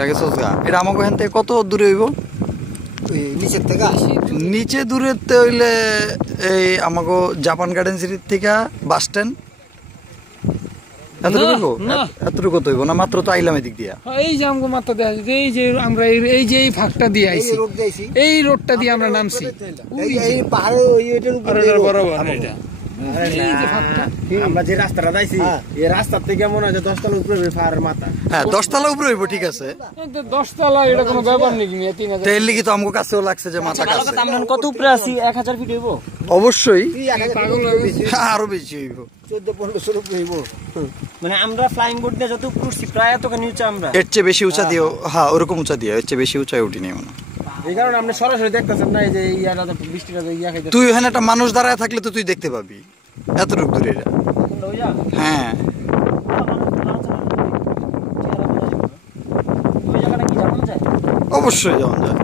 লাগে সোজা। এটা আমাকে এখান থেকে কত দূরে হইব? নিচের থেকে নিচে দূরেতে হইলে এই আমাকে জাপান গার্ডেন সিটির থেকে বাস স্ট্যান্ড এতটুকু তো হইব না? মাত্র তো আইলাম এদিক দিয়া। এই যে আমাকে মাত্র দেখা যাচ্ছে, এই যে আমরা এই যে এই ফাঁকটা দিয়ে আইছি, এই রোডটা দিয়ে আমরা নামছি আমরা যে রাস্তাটা যাইছি এই রাস্তার থেকে মনে হয় 10 তলা উপরে পাহাড়ের মাথা। হ্যাঁ 10 তলা উপরে হইব, ঠিক আছে। 10 তলা এটা কোনো ব্যাপার নাকি? 3000 তেল লিখি তো আমাকে কাছেও লাগছে যে মাথা কাছে। আমরা কত উপরে আছি? 1000 ফিট হইব অবশ্যই, পাগল আরো বেশি হইব, 14-1500 উপরে হইব। মানে আমরা ফ্লাইং বোট দিয়ে যত উপরে উঠছি প্রায় এতখানি উঁচা আমরা। এর চেয়ে বেশি উঁচা দিও। হ্যাঁ ওরকম উঁচা দিও, এর চেয়ে বেশি উঁচায় উঠিনি মনে। এই কারণে আমরা সরাসরি দেখতেছেন না, এই যে ইয়াটা বৃষ্টিটা ইয়া খাইতে। তুই ওখানে একটা মানুষ দাঁড়ায় থাকলে তো তুই দেখতে পাবি এতটুকু দূরে এটা। হ্যাঁ অবশ্যই যাওয়া যায়।